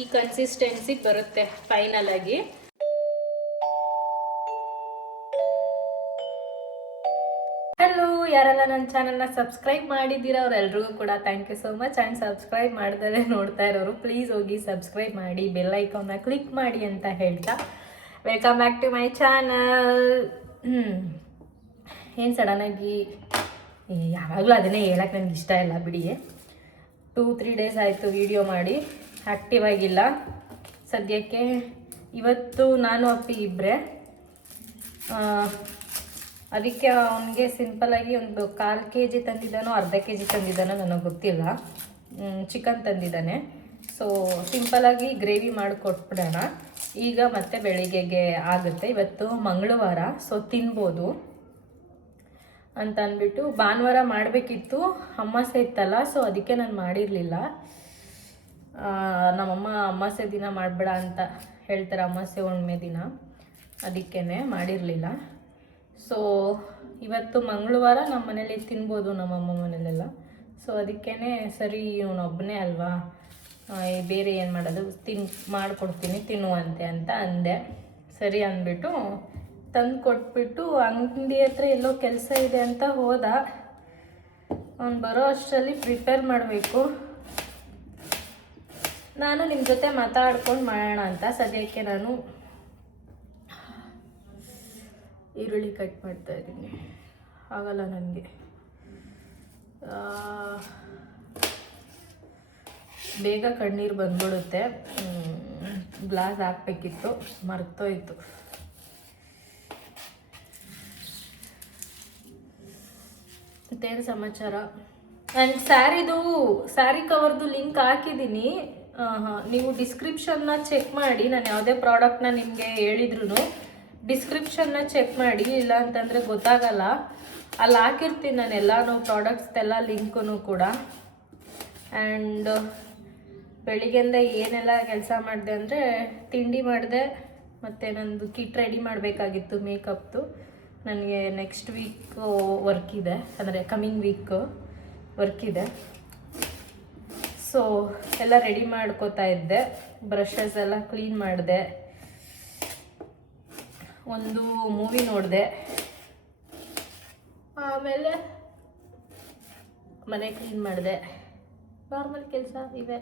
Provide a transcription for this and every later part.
ಈ ಕನ್ಸಿಸ್ಟೆನ್ಸಿಗೆ ಬರುತ್ತೆ ಫೈನಲ್ ಆಗಿ. ಹಲೋ, ಯಾರೆಲ್ಲ ನನ್ನ ಚಾನಲ್ನ ಸಬ್ಸ್ಕ್ರೈಬ್ ಮಾಡಿದ್ದೀರಾ ಅವರೆಲ್ರಿಗೂ ಕೂಡ thank you so much. And subscribe ಮಾಡಿದರೆ ನೋಡ್ತಾ ಇರೋರು ಪ್ಲೀಸ್ ಹೋಗಿ ಸಬ್ಸ್ಕ್ರೈಬ್ ಮಾಡಿ, ಬೆಲ್ ಐಕಾನ್ನ ಕ್ಲಿಕ್ ಮಾಡಿ ಅಂತ ಹೇಳ್ತಾ welcome back to my channel. ಏನು ಸಡನ್ನಾಗಿ ಯಾವಾಗಲೂ ಅದನ್ನೇ ಹೇಳಕ್ಕೆ ನನಗೆ ಇಷ್ಟ ಇಲ್ಲ ಬಿಡಿ. 2-3 ಡೇಸ್ ಆಯಿತು ವಿಡಿಯೋ ಮಾಡಿ, ಆ್ಯಕ್ಟಿವ್ ಆಗಿಲ್ಲ ಸದ್ಯಕ್ಕೆ. ಇವತ್ತು ನಾನು ಅಪ್ಪಿ ಇಬ್ಬರೇ, ಅದಕ್ಕೆ ಅವನಿಗೆ ಸಿಂಪಲಾಗಿ ಒಂದು 1/4 kg ತಂದಿದ್ದಾನೋ ಅರ್ಧ kg ತಂದಿದ್ದಾನೋ ನನಗೆ ಗೊತ್ತಿಲ್ಲ, ಚಿಕನ್ ತಂದಿದ್ದಾನೆ. ಸೊ ಸಿಂಪಲಾಗಿ ಗ್ರೇವಿ ಮಾಡಿ ಕೊಟ್ಬಿಡೋಣ ಈಗ, ಮತ್ತೆ ಬೆಳಿಗ್ಗೆಗೆ ಆಗುತ್ತೆ. ಇವತ್ತು ಮಂಗಳವಾರ, ಸೊ ತಿನ್ಬೋದು ಅಂತ ಅಂದ್ಬಿಟ್ಟು. ಭಾನುವಾರ ಮಾಡಬೇಕಿತ್ತು, ಅಮಾವಾಸ್ಯೆ ಇತ್ತಲ್ಲ, ಸೊ ಅದಕ್ಕೆ ನಾನು ಮಾಡಿರಲಿಲ್ಲ. ನಮ್ಮಮ್ಮ ಅಮಾವಾಸ್ಯೆ ದಿನ ಮಾಡಬೇಡ ಅಂತ ಹೇಳ್ತಾರೆ, ಅಮಾವಾಸ್ಯೆ ಹುಣ್ಣಿಮೆ ದಿನ, ಅದಕ್ಕೇ ಮಾಡಿರಲಿಲ್ಲ. ಸೊ ಇವತ್ತು ಮಂಗಳವಾರ ನಮ್ಮ ಮನೇಲಿ ತಿನ್ಬೋದು, ನಮ್ಮಮ್ಮ ಮನೇಲೆಲ್ಲ. ಸೊ ಅದಕ್ಕೇ ಸರಿ, ಇವನೊಬ್ಬನೇ ಅಲ್ವಾ, ಬೇರೆ ಏನು ಮಾಡೋದು, ಮಾಡಿಕೊಡ್ತೀನಿ ತಿನ್ನುವಂತೆ ಅಂತ ಅಂದೆ. ಸರಿ ಅಂದ್ಬಿಟ್ಟು ತಂದು ಕೊಟ್ಬಿಟ್ಟು ಅಂಗಡಿ ಹತ್ರ ಎಲ್ಲೋ ಕೆಲಸ ಇದೆ ಅಂತ ಹೋದ. ಅವ್ನು ಬರೋ ಅಷ್ಟರಲ್ಲಿ ಪ್ರಿಪೇರ್ ಮಾಡಬೇಕು. ನಾನು ನಿಮ್ಮ ಜೊತೆ ಮಾತಾಡ್ಕೊಂಡು ಮಾಡೋಣ ಅಂತ ಸದ್ಯಕ್ಕೆ ನಾನು ಈರುಳ್ಳಿ ಕಟ್ ಮಾಡ್ತಾ ಇದ್ದೀನಿ. ಆಗಲ್ಲ ನನಗೆ, ಬೇಗ ಕಣ್ಣೀರು ಬಂದ್ಬಿಡುತ್ತೆ. ಗ್ಲಾಸ್ ಹಾಕ್ಬೇಕಿತ್ತು, ಮರ್ತೋಯ್ತು. ಮತ್ತೇನು ಸಮಾಚಾರ? ನಾನು ಸ್ಯಾರಿ ಕವರ್ದು ಲಿಂಕ್ ಹಾಕಿದ್ದೀನಿ, ನೀವು ಡಿಸ್ಕ್ರಿಪ್ಷನ್ನ ಚೆಕ್ ಮಾಡಿ. ನಾನು ಯಾವುದೇ ಪ್ರಾಡಕ್ಟ್ನ ನಿಮಗೆ ಹೇಳಿದ್ರು ಡಿಸ್ಕ್ರಿಪ್ಷನ್ನ ಚೆಕ್ ಮಾಡಿ, ಇಲ್ಲ ಅಂತಂದರೆ ಗೊತ್ತಾಗಲ್ಲ. ಅಲ್ಲಿ ಹಾಕಿರ್ತೀನಿ ನಾನು ಎಲ್ಲನೂ ಪ್ರಾಡಕ್ಟ್ಸ್ದೆಲ್ಲ ಲಿಂಕೂ ಕೂಡ. ಆ್ಯಂಡ್ ಬೆಳಿಗ್ಗೆಯಿಂದ ಏನೆಲ್ಲ ಕೆಲಸ ಮಾಡಿದೆ ಅಂದರೆ, ತಿಂಡಿ ಮಾಡಿದೆ, ಮತ್ತು ನಂದು ಕಿಟ್ ರೆಡಿ ಮಾಡಬೇಕಾಗಿತ್ತು ಮೇಕಪ್ದು. ನನಗೆ ನೆಕ್ಸ್ಟ್ ವೀಕ್ ವರ್ಕ್ ಇದೆ, ಅಂದರೆ ಕಮಿಂಗ್ ವೀಕ್ ವರ್ಕ್ ಇದೆ. ಸೊ ಎಲ್ಲ ರೆಡಿ ಮಾಡ್ಕೋತಾ ಇದ್ದೆ, ಬ್ರಷಸ್ ಎಲ್ಲ ಕ್ಲೀನ್ ಮಾಡಿದೆ, ಒಂದು ಮೂವಿ ನೋಡಿದೆ, ಆಮೇಲೆ ಮನೆ ಕ್ಲೀನ್ ಮಾಡಿದೆ. ನಾರ್ಮಲ್ ಕೆಲಸ ಇವೆ.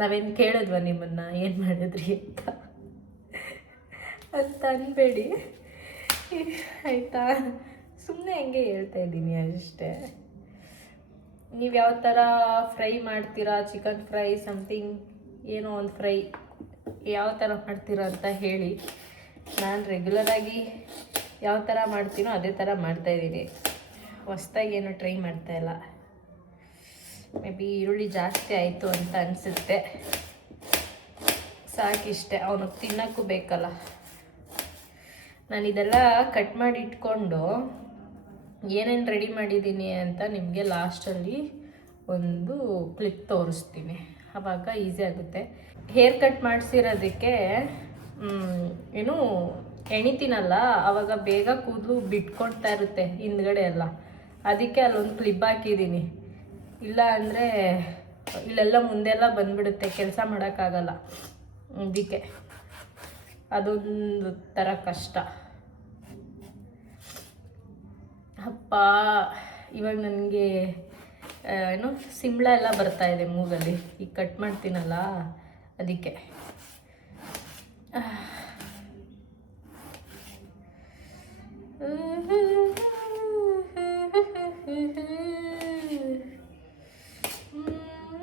ನಾವೇನು ಕೇಳಿದ್ವ ನಿಮ್ಮನ್ನು ಏನು ಮಾಡಿದ್ರಿ ಅಂತ ಅನ್ಬೇಡಿ ಆಯಿತಾ, ಸುಮ್ಮನೆ ಹಂಗೆ ಹೇಳ್ತಾ ಇದ್ದೀನಿ ಅಷ್ಟೇ. ನೀವು ಯಾವ ಥರ ಫ್ರೈ ಮಾಡ್ತೀರಾ, ಚಿಕನ್ ಫ್ರೈ ಸಮಥಿಂಗ್, ಏನೋ ಒಂದು ಫ್ರೈ ಯಾವ ಥರ ಮಾಡ್ತೀರಾ ಅಂತ ಹೇಳಿ. ನಾನು ರೆಗ್ಯುಲರಾಗಿ ಯಾವ ಥರ ಮಾಡ್ತೀನೋ ಅದೇ ಥರ ಮಾಡ್ತಾಯಿದ್ದೀನಿ, ಹೊಸ್ದಾಗಿ ಏನೋ ಟ್ರೈ ಮಾಡ್ತಾಯಿಲ್ಲ. ಮೇ ಬಿ ಈರುಳ್ಳಿ ಜಾಸ್ತಿ ಆಯಿತು ಅಂತ ಅನಿಸುತ್ತೆ, ಸಾಕಿಷ್ಟೆ, ಅವನಿಗೆ ತಿನ್ನೋಕ್ಕೂ ಬೇಕಲ್ಲ. ನಾನು ಇದೆಲ್ಲ ಕಟ್ ಮಾಡಿ ಇಟ್ಕೊಂಡು ಏನೇನು ರೆಡಿ ಮಾಡಿದ್ದೀನಿ ಅಂತ ನಿಮಗೆ ಲಾಸ್ಟಲ್ಲಿ ಒಂದು ಕ್ಲಿಪ್ ತೋರಿಸ್ತೀನಿ, ಆವಾಗ ಈಸಿ ಆಗುತ್ತೆ. ಹೇರ್ ಕಟ್ ಮಾಡಿಸಿರೋದಕ್ಕೆ ಏನು ಎಣಿತೀನಲ್ಲ, ಆವಾಗ ಬೇಗ ಕೂದಲು ಬಿಟ್ಕೊಳ್ತಾ ಇರುತ್ತೆ ಹಿಂದ್ಗಡೆ ಎಲ್ಲ, ಅದಕ್ಕೆ ಅಲ್ಲೊಂದು ಕ್ಲಿಪ್ ಹಾಕಿದ್ದೀನಿ. ಇಲ್ಲ ಅಂದರೆ ಇಲ್ಲೆಲ್ಲ ಮುಂದೆಲ್ಲ ಬಂದ್ಬಿಡುತ್ತೆ, ಕೆಲಸ ಮಾಡೋಕ್ಕಾಗಲ್ಲ. ಅದಕ್ಕೆ ಅದೊಂದು ಥರ ಕಷ್ಟ. ಅಪ್ಪ, ಇವಾಗ ನನಗೆ ಏನು ಸಿಂಬಳ ಎಲ್ಲ ಬರ್ತಾಯಿದೆ ಮೂಗಲ್ಲಿ, ಈಗ ಕಟ್ ಮಾಡ್ತೀನಲ್ಲ ಅದಕ್ಕೆ.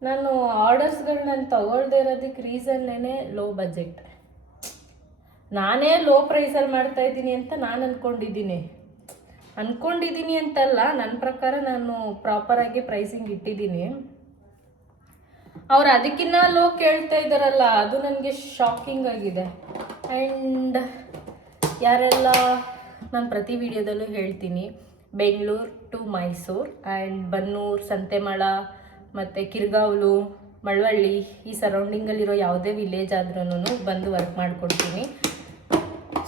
ನಾನು ಆರ್ಡರ್ಸ್ಗಳನ್ನ ತಗೊಳ್ದೇ ಇರೋದಕ್ಕೆ ರೀಸನ್ನೇ ಲೋ ಬಜೆಟ್. ನಾನೇ ಲೋ ಪ್ರೈಸಲ್ಲಿ ಮಾಡ್ತಾಯಿದ್ದೀನಿ ಅಂತ ನಾನು ಅಂದ್ಕೊಂಡಿದ್ದೀನಿ ಅಂತಲ್ಲ, ನನ್ನ ಪ್ರಕಾರ ನಾನು ಪ್ರಾಪರಾಗಿ ಪ್ರೈಸಿಂಗ್ ಇಟ್ಟಿದ್ದೀನಿ. ಅವ್ರು ಅದಕ್ಕಿಂತ ಲೋ ಕೇಳ್ತಾ ಇದ್ದಾರಲ್ಲ, ಅದು ನನಗೆ ಶಾಕಿಂಗ್ ಆಗಿದೆ. ಆ್ಯಂಡ್ ಯಾರೆಲ್ಲ, ನಾನು ಪ್ರತಿ ವಿಡಿಯೋದಲ್ಲೂ ಹೇಳ್ತೀನಿ, ಬೆಂಗಳೂರು ಟು ಮೈಸೂರು ಆ್ಯಂಡ್ ಬನ್ನೂರು, ಸಂತೆಮಳ ಮತ್ತು ಕಿರ್ಗಾವ್ಲು, ಮಳವಳ್ಳಿ, ಈ ಸರೌಂಡಿಂಗಲ್ಲಿರೋ ಯಾವುದೇ ವಿಲೇಜ್ ಆದ್ರೂ ಬಂದು ವರ್ಕ್ ಮಾಡಿಕೊಡ್ತೀನಿ.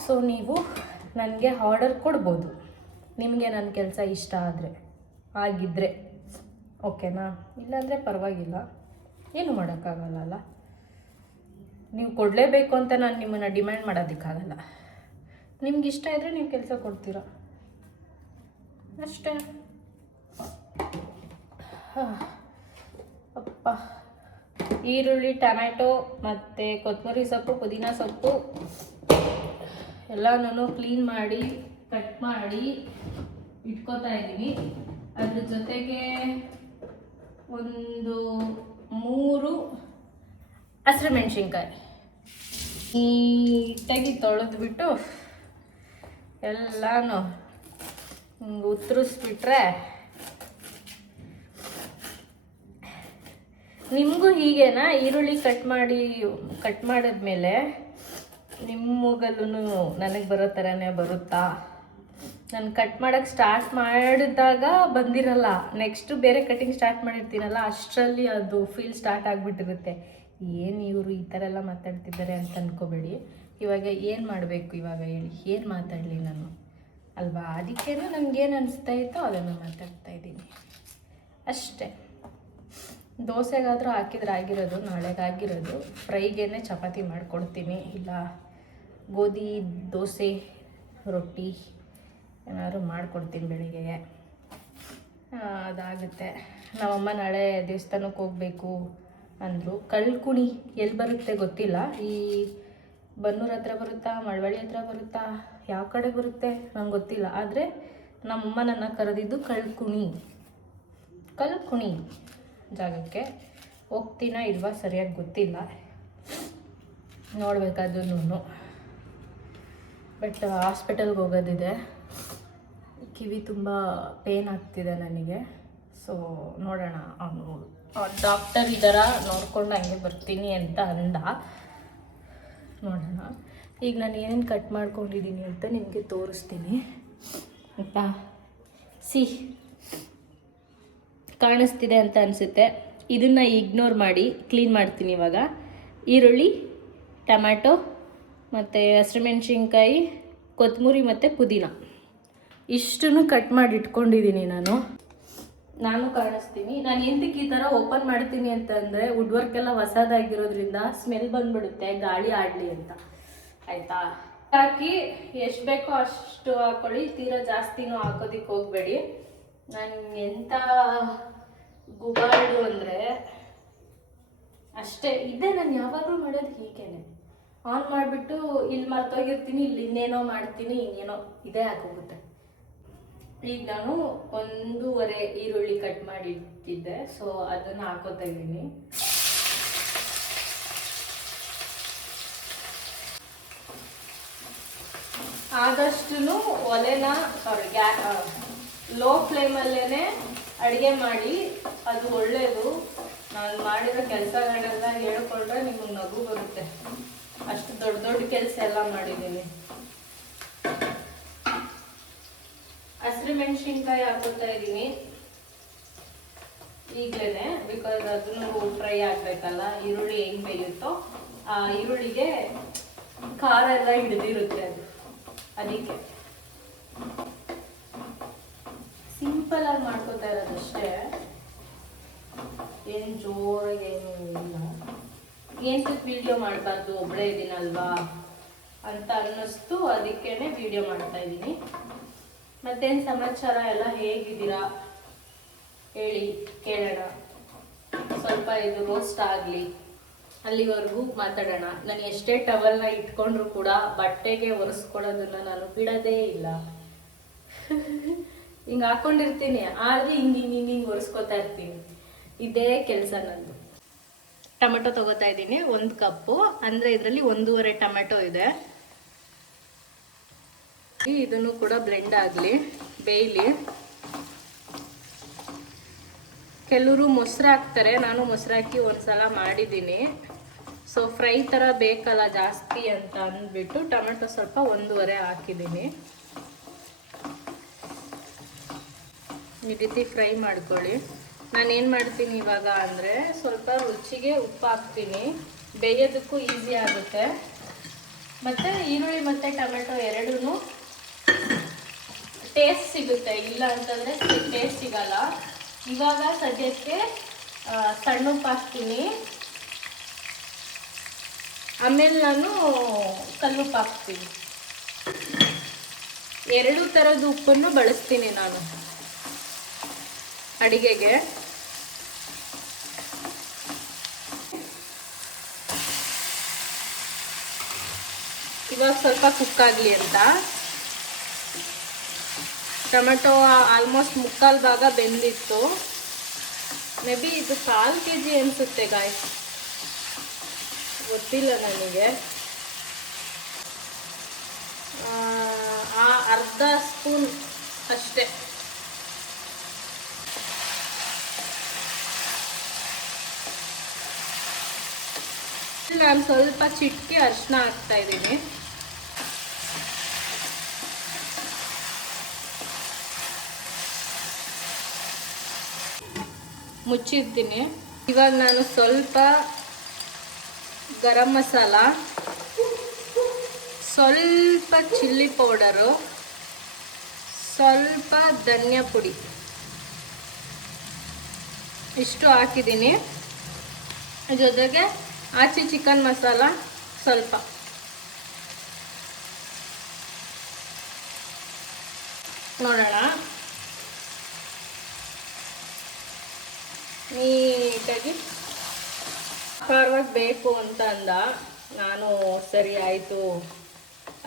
ಸೊ ನೀವು ನನಗೆ ಆರ್ಡರ್ ಕೊಡ್ಬೋದು, ನಿಮಗೆ ನನ್ನ ಕೆಲಸ ಇಷ್ಟ ಆಗಿದ್ದರೆ ಓಕೆನಾ. ಇಲ್ಲಾಂದರೆ ಪರವಾಗಿಲ್ಲ, ಏನು ಮಾಡೋಕ್ಕಾಗಲ್ಲ. ನೀವು ಕೊಡಲೇಬೇಕು ಅಂತ ನಾನು ನಿಮ್ಮನ್ನು ಡಿಮ್ಯಾಂಡ್ ಮಾಡೋದಕ್ಕಾಗಲ್ಲ. ನಿಮ್ಗೆ ಇಷ್ಟ ಇದ್ದರೆ ನೀವು ಕೆಲಸ ಕೊಡ್ತೀರ ಅಷ್ಟೇ. ಅಪ್ಪ, ಈರುಳ್ಳಿ, ಟೊಮ್ಯಾಟೊ ಮತ್ತು ಕೊತ್ತಂಬರಿ ಸೊಪ್ಪು, ಪುದೀನ ಸೊಪ್ಪು ಎಲ್ಲನೂ ಕ್ಲೀನ್ ಮಾಡಿ ಕಟ್ ಮಾಡಿ ಇಟ್ಕೋತಾ ಇದ್ದೀನಿ. ಅದ್ರ ಜೊತೆಗೆ ಒಂದು 3 ಹಸಿರುಮೆಣ್ಸಿನ್ಕಾಯಿ ನೀಟಾಗಿ ತೊಳೆದ್ಬಿಟ್ಟು ಎಲ್ಲನೂ ಉತ್ತರಿಸ್ಬಿಟ್ರೆ, ನಿಮಗೂ ಹೀಗೇನಾ? ಈರುಳ್ಳಿ ಕಟ್ ಮಾಡಿದ್ಮೇಲೆ ನಿಮಗಲ್ಲೂ ನನಗೆ ಬರೋ ಥರನೇ ಬರುತ್ತಾ? ನಾನು ಕಟ್ ಮಾಡೋಕ್ಕೆ ಸ್ಟಾರ್ಟ್ ಮಾಡಿದಾಗ ಬಂದಿರಲ್ಲ, ನೆಕ್ಸ್ಟು ಬೇರೆ ಕಟಿಂಗ್ ಸ್ಟಾರ್ಟ್ ಮಾಡಿರ್ತೀನಲ್ಲ, ಅಷ್ಟರಲ್ಲಿ ಅದು ಫೀಲ್ ಸ್ಟಾರ್ಟ್ ಆಗಿಬಿಟ್ಟಿರುತ್ತೆ. ಏನು ಇವರು ಈ ಥರ ಎಲ್ಲ ಮಾತಾಡ್ತಿದ್ದಾರೆ ಅಂತ ಅಂದ್ಕೋಬೇಡಿ. ಇವಾಗ ಏನು ಮಾಡಬೇಕು ಇವಾಗ ಹೇಳಿ, ಏನು ಮಾತಾಡಲಿ ನಾನು ಅಲ್ವಾ? ಅದಕ್ಕೇನು ನನಗೇನು ಅನಿಸ್ತಾ ಇತ್ತೋ ಅದನ್ನು ಮಾತಾಡ್ತಾ ಇದ್ದೀನಿ ಅಷ್ಟೇ. ದೋಸೆಗಾದರೂ ಹಾಕಿದ್ರೆ ಆಗಿರೋದು, ನಾಳೆಗಾಗಿರೋದು. ಫ್ರೈಗೇನೆ ಚಪಾತಿ ಮಾಡಿಕೊಡ್ತೀನಿ, ಇಲ್ಲ ಗೋಧಿ ದೋಸೆ ರೊಟ್ಟಿ ಏನಾದ್ರು ಮಾಡಿಕೊಡ್ತೀನಿ ಬೆಳಿಗ್ಗೆಗೆ, ಅದಾಗುತ್ತೆ. ನಮ್ಮಮ್ಮ ನಾಳೆ ದೇವಸ್ಥಾನಕ್ಕೆ ಹೋಗಬೇಕು ಅಂದರು. ಕಳ್ಕುಣಿ ಎಲ್ಲಿ ಬರುತ್ತೆ ಗೊತ್ತಿಲ್ಲ, ಈ ಬನ್ನೂರು ಹತ್ರ ಬರುತ್ತಾ, ಮಳವಳ್ಳಿ ಹತ್ರ ಬರುತ್ತಾ, ಯಾವ ಕಡೆ ಬರುತ್ತೆ ನಂಗೆ ಗೊತ್ತಿಲ್ಲ. ಆದರೆ ನಮ್ಮಮ್ಮ ನನ್ನ ಕರೆದಿದ್ದು ಕಳ್ಕುಣಿ ಜಾಗಕ್ಕೆ. ಹೋಗ್ತೀನಾ ಇಲ್ವಾ ಸರಿಯಾಗಿ ಗೊತ್ತಿಲ್ಲ, ನೋಡಬೇಕಾದ್ರೂ. ಬಟ್ ಹಾಸ್ಪಿಟಲ್ಗೆ ಹೋಗೋದಿದೆ, ಕಿವಿ ತುಂಬ ಪೇನ್ ಆಗ್ತಿದೆ ನನಗೆ. ಸೊ ನೋಡೋಣ, ಅವನು ಡಾಕ್ಟರ್ ಇದ್ದಾರ, ನೋಡ್ಕೊಂಡು ಹಂಗೆ ಬರ್ತೀನಿ ಅಂತ ಅಂದ. ನೋಡೋಣ. ಈಗ ನಾನು ಏನೇನು ಕಟ್ ಮಾಡ್ಕೊಂಡಿದ್ದೀನಿ ಅಂತ ನಿಮಗೆ ತೋರಿಸ್ತೀನಿ ಆಯಿತಾ? ಕಾಣಿಸ್ತಿದೆ ಅಂತ ಅನಿಸುತ್ತೆ. ಇದನ್ನು ಇಗ್ನೋರ್ ಮಾಡಿ ಕ್ಲೀನ್ ಮಾಡ್ತೀನಿ ಇವಾಗ. ಈರುಳ್ಳಿ, ಟೊಮ್ಯಾಟೊ ಮತ್ತು ಹಸಿರುಮೆಣ್ಸಿನ್ಕಾಯಿ, ಕೊತ್ತಂಬರಿ ಮತ್ತು ಪುದೀನ ಇಷ್ಟನ್ನು ಕಟ್ ಮಾಡಿ ಇಟ್ಕೊಂಡಿದ್ದೀನಿ ನಾನು ಕಾಣಿಸ್ತೀನಿ. ನಾನು ಎಂತಕ್ಕೆ ಈ ಥರ ಓಪನ್ ಮಾಡ್ತೀನಿ ಅಂತಂದರೆ, ವುಡ್ ವರ್ಕ್ ಎಲ್ಲ ಹೊಸದಾಗಿರೋದ್ರಿಂದ ಸ್ಮೆಲ್ ಬಂದುಬಿಡುತ್ತೆ, ಗಾಳಿ ಆಡಲಿ ಅಂತ ಆಯಿತಾ? ಹಾಕಿ ಎಷ್ಟು ಬೇಕೋ ಅಷ್ಟು ಹಾಕ್ಕೊಳ್ಳಿ, ತೀರಾ ಜಾಸ್ತಿನೂ ಹಾಕೋದಕ್ಕೆ ಹೋಗಬೇಡಿ. ನಾನು ಎಂಥ ಗುಬಾರ್ಡು ಅಂದರೆ ಅಷ್ಟೇ ಇದೆ. ನಾನು ಯಾವಾಗಲೂ ಮಾಡೋದು ಹೀಗೇನೆ, ಆನ್ ಮಾಡಿಬಿಟ್ಟು ಇಲ್ಲಿ ಮರ್ತೋಗಿರ್ತೀನಿ, ಇಲ್ಲಿ ಇನ್ನೇನೋ ಮಾಡ್ತೀನಿ, ಇನ್ನೇನೋ ಇದೇ ಆಗೋಗುತ್ತೆ. ಈಗ ನಾನು 1.5 ಈರುಳ್ಳಿ ಕಟ್ ಮಾಡಿ ಇಟ್ಟಿದ್ದೆ, ಸೊ ಅದನ್ನು ಹಾಕೋತಾ ಇದ್ದೀನಿ. ಆದಷ್ಟು ಲೋ ಫ್ಲೇಮಲ್ಲೇ ಅಡುಗೆ ಮಾಡಿ, ಅದು ಒಳ್ಳೆಯದು. ನಾನು ಮಾಡಿರೋ ಕೆಲಸಗಳೆಲ್ಲ ಹೇಳ್ಕೊಂಡ್ರೆ ನಿಮಗೆ ನಗು ಬರುತ್ತೆ, ಅಷ್ಟು ದೊಡ್ಡ ದೊಡ್ಡ ಕೆಲಸ ಎಲ್ಲ ಮಾಡಿದ್ದೀನಿ. ಹಸಿರುಮೆಣ್ಸಿನ್ಕಾಯಿ ಹಾಕೋತಾ ಇದ್ದೀನಿ ಈಗಲೇ, ಬಿಕಾಸ್ ಅದನ್ನು ಫ್ರೈ ಆಗಬೇಕಲ್ಲ. ಈರುಳ್ಳಿ ಹೆಂಗೆ ಬೇಯುತ್ತೋ ಆ ಈರುಳ್ಳಿಗೆ ಖಾರ ಎಲ್ಲ ಹಿಡಿದಿರುತ್ತೆ, ಅದಕ್ಕೆ ಸಿಂಪಲ್ ಆಗಿ ಮಾಡ್ಕೋತಾ ಇರೋದಷ್ಟೇ, ಏನು ಜೋರಾಗಿ ಏನು ಇಲ್ಲ. ಏನು ವಿಡಿಯೋ ಮಾಡಬಾರ್ದು, ಒಬ್ಬಳೇ ಇದ್ದೀನಲ್ವಾ ಅಂತ ಅನ್ನಿಸ್ತು, ಅದಕ್ಕೇನೆ ವಿಡಿಯೋ ಮಾಡ್ತಾ ಇದ್ದೀನಿ. ಮತ್ತೇನು ಸಮಾಚಾರ, ಎಲ್ಲ ಹೇಗಿದ್ದೀರಾ ಹೇಳಿ, ಕೇಳೋಣ. ಸ್ವಲ್ಪ ಇದು ರೋಸ್ಟ್ ಆಗಲಿ, ಅಲ್ಲಿವರೆಗೂ ಮಾತಾಡೋಣ. ನಾನು ಎಷ್ಟೇ ಟವಲ್ನ ಇಟ್ಕೊಂಡ್ರು ಕೂಡ ಬಟ್ಟೆಗೆ ಒರೆಸ್ಕೊಳ್ಳೋದನ್ನು ನಾನು ಬಿಡೋದೇ ಇಲ್ಲ. ಹಿಂಗೆ ಹಾಕ್ಕೊಂಡಿರ್ತೀನಿ, ಆದರೆ ಹಿಂಗೆ ಒರೆಸ್ಕೊತಾ ಇರ್ತೀನಿ, ಇದೇ ಕೆಲಸ ನಂದು. ಟೊಮೆಟೊ ತೊಗೋತಾ ಇದ್ದೀನಿ 1 ಕಪ್ಪು, ಅಂದರೆ ಇದರಲ್ಲಿ 1.5 ಟೊಮೆಟೊ ಇದೆ. ಇದನ್ನು ಕೂಡ ಬ್ಲೆಂಡ್ ಆಗಲಿ, ಬೇಯಲಿ. ಕೆಲವರು ಮೊಸರು ಹಾಕ್ತಾರೆ, ನಾನು ಮೊಸರು ಹಾಕಿ ಒಂದ್ಸಲ ಮಾಡಿದ್ದೀನಿ. ಸೊ ಫ್ರೈ ಥರ ಬೇಕಲ್ಲ ಜಾಸ್ತಿ ಅಂತ ಅಂದ್ಬಿಟ್ಟು ಟೊಮೆಟೊ ಸ್ವಲ್ಪ 1.5 ಹಾಕಿದ್ದೀನಿ. ಈ ರೀತಿ ಫ್ರೈ ಮಾಡ್ಕೊಳ್ಳಿ. ನಾನೇನು ಮಾಡ್ತೀನಿ ಇವಾಗ ಅಂದರೆ, ಸ್ವಲ್ಪ ರುಚಿಗೆ ಉಪ್ಪು ಹಾಕ್ತೀನಿ, ಬೇಯೋದಕ್ಕೂ ಈಸಿ ಆಗುತ್ತೆ. ಮತ್ತು ಈರುಳ್ಳಿ ಮತ್ತು ಟೊಮೆಟೊ ಎರಡೂ ಟೇಸ್ಟ್ ಸಿಗುತ್ತೆ, ಇಲ್ಲ ಅಂತಂದರೆ ಟೇಸ್ಟ್ ಸಿಗಲ್ಲ. ಇವಾಗ ಸದ್ಯಕ್ಕೆ ಸಣ್ಣ ಉಪ್ಪು ಹಾಕ್ತೀನಿ. ಆಮೇಲೆ ನಾನು ಕಲ್ಲುಪ್ಪು ಹಾಕ್ತೀನಿ. 2 ಥರದ ಉಪ್ಪನ್ನು ಬಳಸ್ತೀನಿ ನಾನು ಅಡಿಗೆಗೆ. ಇವಾಗ ಸ್ವಲ್ಪ ಕುಕ್ ಆಗಲಿ ಅಂತ. ಟೊಮೆಟೊ ಆಲ್ಮೋಸ್ಟ್ 3/4 ಭಾಗ ಬೆಂದಿತ್ತು. ಮೇ ಬಿ ಇದು 1/4 kg ಅನಿಸುತ್ತೆ ಗಾಯ್ಸ್, ಗೊತ್ತಿಲ್ಲ ನನಗೆ. ಅರ್ಧ ಸ್ಪೂನ್ ಅಷ್ಟೇ. ನಾನು ಸ್ವಲ್ಪ ಚಿಟಿಕೆ ಅರಿಶಿನ ಹಾಕ್ತಾ ಇದ್ದೀನಿ. ಮುಚ್ಚಿರ್ತೀನಿ. ಇವಾಗ ನಾನು ಸ್ವಲ್ಪ ಗರಂ ಮಸಾಲ, ಸ್ವಲ್ಪ ಚಿಲ್ಲಿ ಪೌಡರು, ಸ್ವಲ್ಪ ಧನಿಯಾ ಪುಡಿ ಇಷ್ಟು ಹಾಕಿದ್ದೀನಿ. ಜೊತೆಗೆ ಆಚೆ ಚಿಕನ್ ಮಸಾಲ ಸ್ವಲ್ಪ. ನೋಡೋಣ. ನೀಟಾಗಿ ಖಾರವಾಗಿ ಬೇಕು ಅಂತ ಅಂದ. ನಾನು ಸರಿ ಆಯಿತು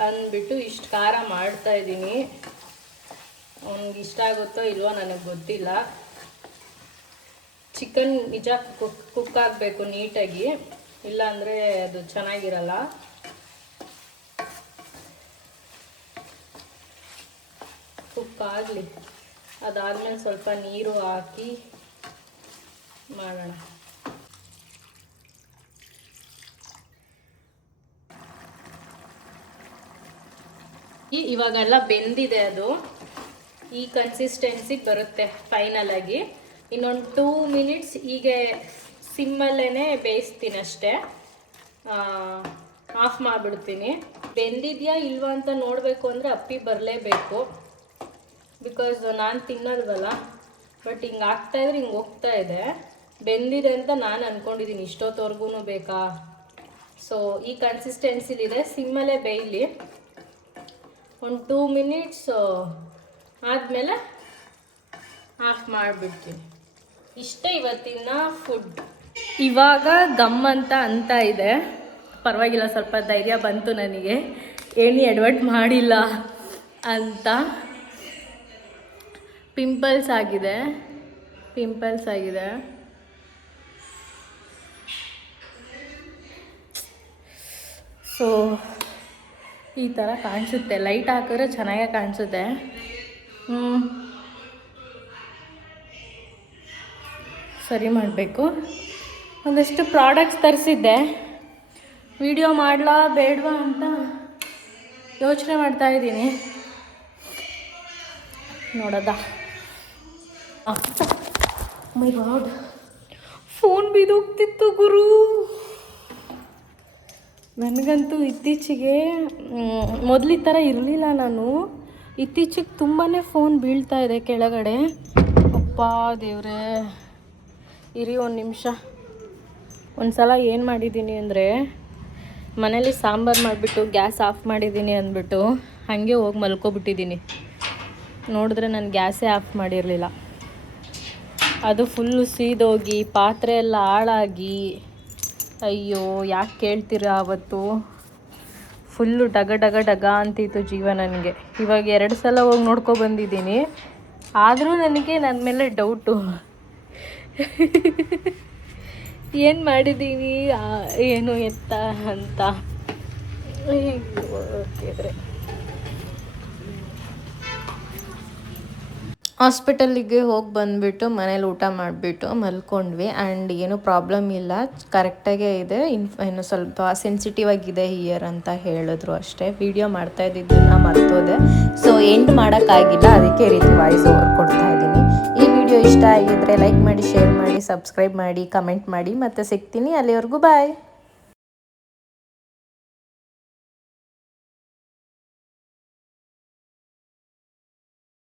ಅಂದ್ಬಿಟ್ಟು ಇಷ್ಟು ಖಾರ ಮಾಡ್ತಾ ಇದ್ದೀನಿ. ಅವ್ನಿಗೆ ಇಷ್ಟ ಆಗುತ್ತೋ ಇಲ್ವೋ ನನಗೆ ಗೊತ್ತಿಲ್ಲ. ಚಿಕನ್ ನಿಜ ಕುಕ್ ಆಗಬೇಕು ನೀಟಾಗಿ, ಇಲ್ಲಾಂದರೆ ಅದು ಚೆನ್ನಾಗಿರಲ್ಲ. ಕುಕ್ ಆಗಲಿ. ಅದಾದಮೇಲೆ ಸ್ವಲ್ಪ ನೀರು ಹಾಕಿ ಮಾಡೋಣ. ಇವಾಗೆಲ್ಲ ಬೆಂದಿದೆ. ಅದು ಈ ಕನ್ಸಿಸ್ಟೆನ್ಸಿಗೆ ಬರುತ್ತೆ ಫೈನಲ್ ಆಗಿ. ಇನ್ನೊಂದು 2 ಮಿನಿಟ್ಸ್ ಹೀಗೆ ಸಿಮ್ಮಲ್ಲೇ ಬೇಯಿಸ್ತೀನಿ ಅಷ್ಟೇ. ಆಫ್ ಮಾಡಿಬಿಡ್ತೀನಿ. ಬೆಂದಿದೆಯಾ ಇಲ್ವಾ ಅಂತ ನೋಡಬೇಕು ಅಂದರೆ ಅಪ್ಪಿ ಬರಲೇಬೇಕು. ಬಿಕಾಸ್ ನಾನು ತಿನ್ನೋಲ್ವಲ್ಲ. ಬಟ್ ಹಿಂಗೆ ಆಗ್ತಾಯಿದ್ರೆ ಹಿಂಗೆ ಹೋಗ್ತಾ ಇದೆ. ಬೆಂದಿದೆ ಅಂತ ನಾನು ಅಂದ್ಕೊಂಡಿದ್ದೀನಿ. ಇಷ್ಟೊತ್ತವರೆಗೂ ಬೇಕಾ? ಸೊ ಈ ಕನ್ಸಿಸ್ಟೆನ್ಸಿಲಿದೆ. ಸಿಮ್ಮಲ್ಲೇ ಬೇಯಲಿ. ಒಂದು 2 ಮಿನಿಟ್ಸ್ ಆದಮೇಲೆ ಆಫ್ ಮಾಡಿಬಿಡ್ತೀನಿ. ಇಷ್ಟೇ ಇವತ್ತಿನ ಫುಡ್. ಇವಾಗ ಗಮ್ ಅಂತ ಇದೆ. ಪರವಾಗಿಲ್ಲ, ಸ್ವಲ್ಪ ಧೈರ್ಯ ಬಂತು ನನಗೆ, ಏನು ಎಡವಟ್ ಮಾಡಿಲ್ಲ ಅಂತ. ಪಿಂಪಲ್ಸ್ ಆಗಿದೆ. ಸೊ ಈ ಥರ ಕಾಣಿಸುತ್ತೆ. ಲೈಟ್ ಹಾಕಿದ್ರೆ ಚೆನ್ನಾಗೇ ಕಾಣಿಸುತ್ತೆ. ಸರಿ ಮಾಡಬೇಕು. ಒಂದಷ್ಟು ಪ್ರಾಡಕ್ಟ್ಸ್ ತರಿಸಿದ್ದೆ. ವಿಡಿಯೋ ಮಾಡಲಾ ಬೇಡವಾ ಅಂತ ಯೋಚನೆ ಮಾಡ್ತಾಯಿದ್ದೀನಿ. ನೋಡೋದಾ? ಮೈ ಗಾಡ್, ಫೋನ್ ಬಿದ್ದೋಗ್ತಿತ್ತು ಗುರು. ನನಗಂತೂ ಇತ್ತೀಚೆಗೆ ಮೊದಲು ಈ ಥರ ಇರಲಿಲ್ಲ. ನಾನು ಇತ್ತೀಚೆಗೆ ತುಂಬಾ ಫೋನ್ ಬೀಳ್ತಾ ಇದೆ ಕೆಳಗಡೆ. ಅಪ್ಪ ದೇವ್ರೇ, ಇರಿ ಒಂದು ನಿಮಿಷ. ಒಂದು ಸಲ ಏನು ಮಾಡಿದ್ದೀನಿ ಅಂದರೆ, ಮನೇಲಿ ಸಾಂಬಾರು ಮಾಡಿಬಿಟ್ಟು ಗ್ಯಾಸ್ ಆಫ್ ಮಾಡಿದ್ದೀನಿ ಅಂದ್ಬಿಟ್ಟು ಹಾಗೆ ಹೋಗಿ ಮಲ್ಕೊಬಿಟ್ಟಿದ್ದೀನಿ. ನೋಡಿದ್ರೆ ನಾನು ಗ್ಯಾಸೇ ಆಫ್ ಮಾಡಿರಲಿಲ್ಲ. ಅದು ಫುಲ್ಲು ಸೀದೋಗಿ ಪಾತ್ರೆ ಎಲ್ಲ ಹಾಳಾಗಿ, ಅಯ್ಯೋ ಯಾಕೆ ಕೇಳ್ತೀರಾ, ಅವತ್ತು ಫುಲ್ಲು ಡಗ ಅಂತಿತ್ತು ಜೀವ ನನಗೆ. ಇವಾಗ 2 ಸಲ ಹೋಗಿ ನೋಡ್ಕೊಬಂದಿದ್ದೀನಿ. ಆದರೂ ನನಗೆ ನನ್ನ ಮೇಲೆ ಡೌಟು, ಏನು ಮಾಡಿದ್ದೀವಿ ಏನು ಎತ್ತ ಅಂತ. ಓಕೆ, ಹಾಸ್ಪಿಟಲ್ಲಿಗೆ ಹೋಗಿ ಬಂದುಬಿಟ್ಟು ಮನೇಲಿ ಊಟ ಮಾಡಿಬಿಟ್ಟು ಮಲ್ಕೊಂಡ್ವಿ. ಆ್ಯಂಡ್ ಏನೂ ಪ್ರಾಬ್ಲಮ್ ಇಲ್ಲ, ಕರೆಕ್ಟಾಗೇ ಇದೆ. ಏನು ಸ್ವಲ್ಪ ಸೆನ್ಸಿಟಿವ್ ಆಗಿದೆ ಹಿಯರ್ ಅಂತ ಹೇಳಿದ್ರು ಅಷ್ಟೇ. ವಿಡಿಯೋ ಮಾಡ್ತಾ ಇದ್ದಿದ್ದನ್ನು ಮರ್ತೋದೆ, ಸೊ ಎಂಡ್ ಮಾಡೋಕ್ಕಾಗಿಲ್ಲ. ಅದಕ್ಕೆ ಈ ರೀತಿ ವಾಯ್ಸ್ ಓವರ್ ಕೊಡ್ತಾ ಇದ್ದೀನಿ. ಈ ವಿಡಿಯೋ ಇಷ್ಟ ಆಗಿದ್ದರೆ ಲೈಕ್ ಮಾಡಿ, ಶೇರ್ ಮಾಡಿ, ಸಬ್ಸ್ಕ್ರೈಬ್ ಮಾಡಿ, ಕಮೆಂಟ್ ಮಾಡಿ. ಮತ್ತೆ ಸಿಗ್ತೀನಿ. ಅಲ್ಲಿವರೆಗೂ ಬಾಯ್.